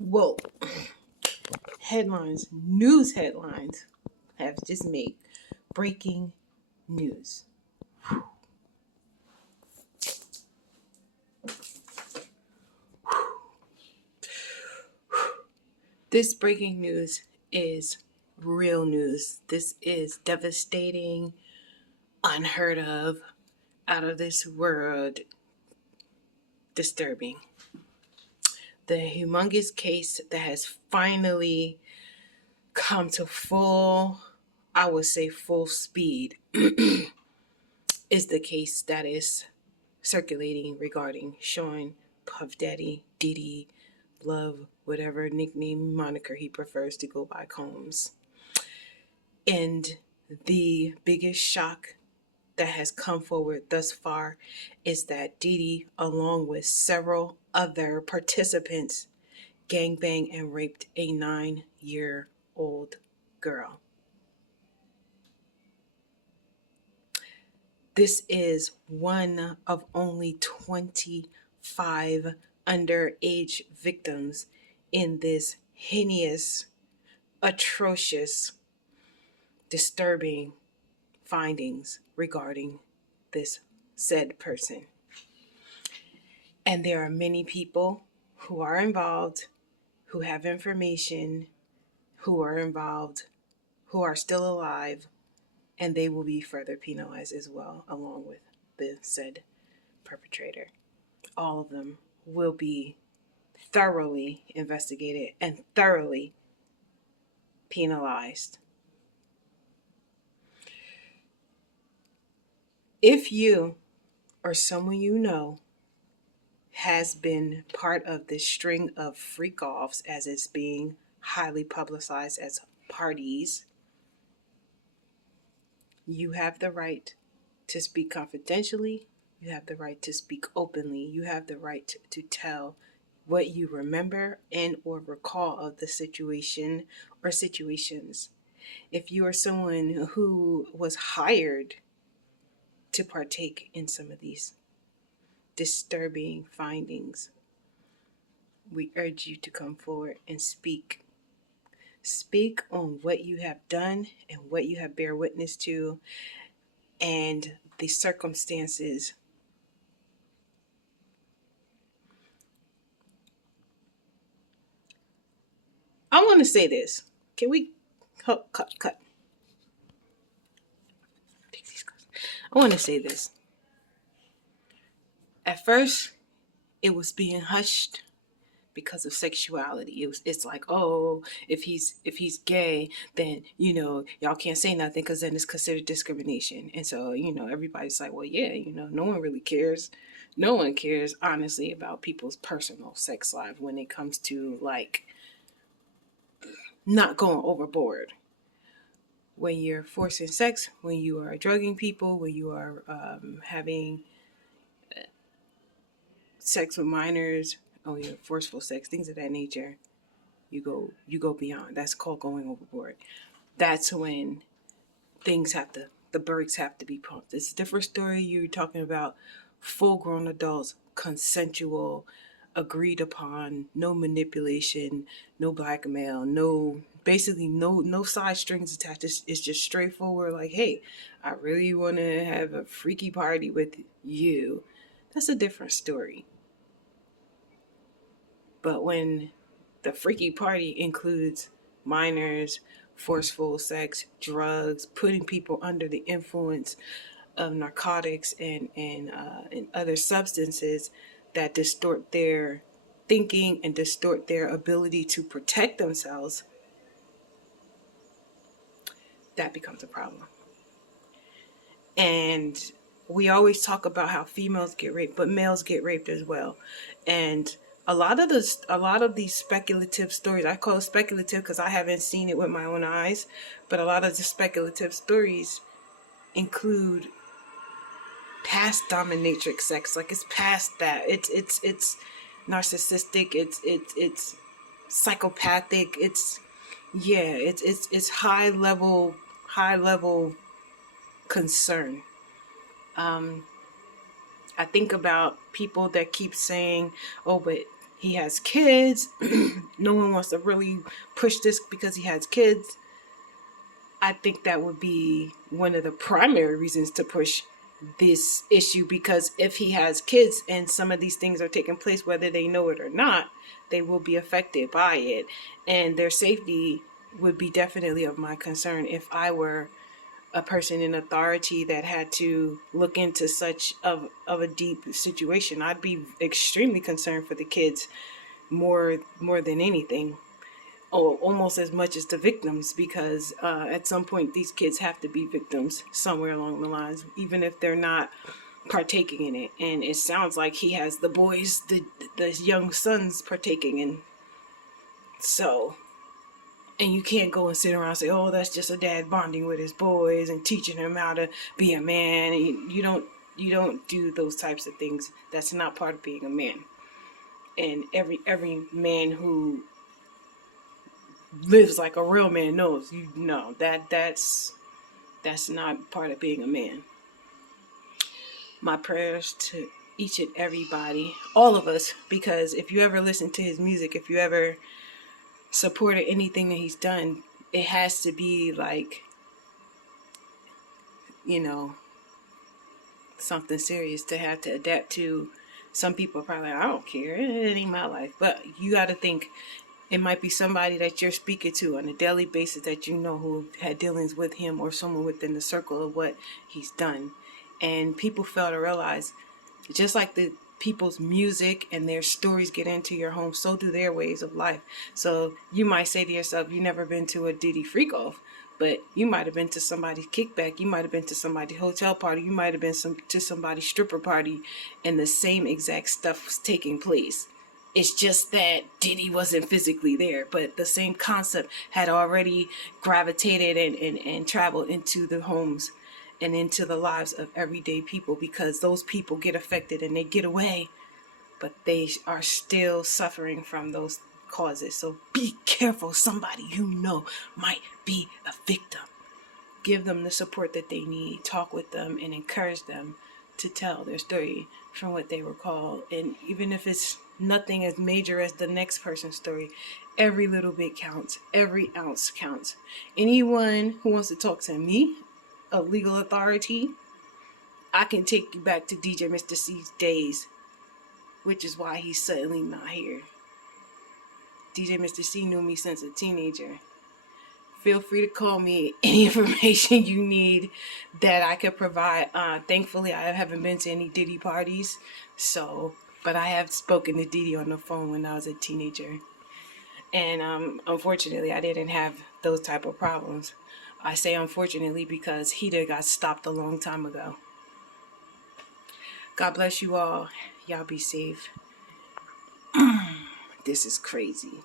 Whoa. Headlines, news headlines have just made breaking news. This breaking news is real news. This is devastating, unheard of, out of this world, disturbing. The humongous case that has finally come to I would say full speed, is the case that is circulating regarding Sean Puff Daddy, Diddy, Love, whatever nickname moniker he prefers to go by, Combs. And the biggest shock that has come forward thus far is that Diddy, along with several other participants, gangbanged and raped a 9-year-old girl. This is one of only 25 underage victims in this heinous, atrocious, disturbing findings regarding this said person. And there are many people who are involved, who have information, who are involved, who are still alive, and they will be further penalized as well, along with the said perpetrator. All of them will be thoroughly investigated and thoroughly penalized. If you or someone you know has been part of this string of freak offs, as it's being highly publicized as parties, you have the right to speak confidentially. You have the right to speak openly. You have the right to tell what you remember and or recall of the situation or situations. If you are someone who was hired to partake in some of these disturbing findings, we urge you to come forward and speak. Speak on what you have done and what you have bear witness to and the circumstances. I want to say this. Can we cut? I want to say this. At first, it was being hushed because of sexuality. It's like, oh, if he's gay, then y'all can't say nothing because then it's considered discrimination. And so everybody's like, well, yeah, no one really cares. No one cares honestly about people's personal sex life when it comes to like not going overboard. When you're forcing sex, when you are drugging people, when you are having sex with minors, oh yeah, forceful sex, things of that nature, you go beyond. That's called going overboard. That's when the brakes have to be pumped. It's a different story. You're talking about full grown adults, consensual, agreed upon, no manipulation, no blackmail, no side strings attached. It's just straightforward, like, hey, I really want to have a freaky party with you. That's a different story. But when the freaky party includes minors, forceful sex, drugs, putting people under the influence of narcotics and other substances that distort their thinking and distort their ability to protect themselves, that becomes a problem. And we always talk about how females get raped, but males get raped as well. And a lot of these speculative stories, I call it speculative because I haven't seen it with my own eyes, but a lot of the speculative stories include past dominatrix sex. Like, it's past that. It's narcissistic. It's psychopathic. It's high level concern. I think about people that keep saying, oh, but he has kids. No one wants to really push this because he has kids. I think that would be one of the primary reasons to push this issue, because if he has kids and some of these things are taking place, whether they know it or not, they will be affected by it, and their safety would be definitely of my concern if I were a person in authority that had to look into such of a deep situation. I'd be extremely concerned for the kids more than anything, or almost as much as the victims, because at some point these kids have to be victims somewhere along the lines, even if they're not partaking in it. And it sounds like he has the boys, the young sons partaking in. So, and you can't go and sit around and say, oh, that's just a dad bonding with his boys and teaching him how to be a man. And you don't do those types of things. That's not part of being a man. And every man who lives like a real man knows, you know, that's not part of being a man. My prayers to each and everybody, all of us, because if you ever listen to his music, if you ever supported anything that he's done, it has to be like, you know, something serious to have to adapt to. Some people are probably like, I don't care, it ain't my life. But you got to think, it might be somebody that you're speaking to on a daily basis that you know who had dealings with him, or someone within the circle of what he's done. And people fail to realize, just like the people's music and their stories get into your home, so do their ways of life. So you might say to yourself, you never been to a Diddy freak off, but you might have been to somebody's kickback, you might have been to somebody's hotel party, you might have been to somebody's stripper party, and the same exact stuff was taking place. It's just that Diddy wasn't physically there, but the same concept had already gravitated and traveled into the homes and into the lives of everyday people, because those people get affected and they get away, but they are still suffering from those causes. So be careful. Somebody you know might be a victim. Give them the support that they need. Talk with them and encourage them to tell their story from what they recall. And even if it's nothing as major as the next person's story, every little bit counts. Every ounce counts. Anyone who wants to talk to me, a legal authority, I can take you back to DJ Mr. C's days, which is why he's suddenly not here. DJ Mr. C knew me since a teenager. Feel free to call me any information you need that I could provide. Thankfully, I haven't been to any Diddy parties, but I have spoken to Diddy on the phone when I was a teenager. And unfortunately, I didn't have those type of problems. I say unfortunately because he done got stopped a long time ago. God bless you all. Y'all be safe. This is crazy.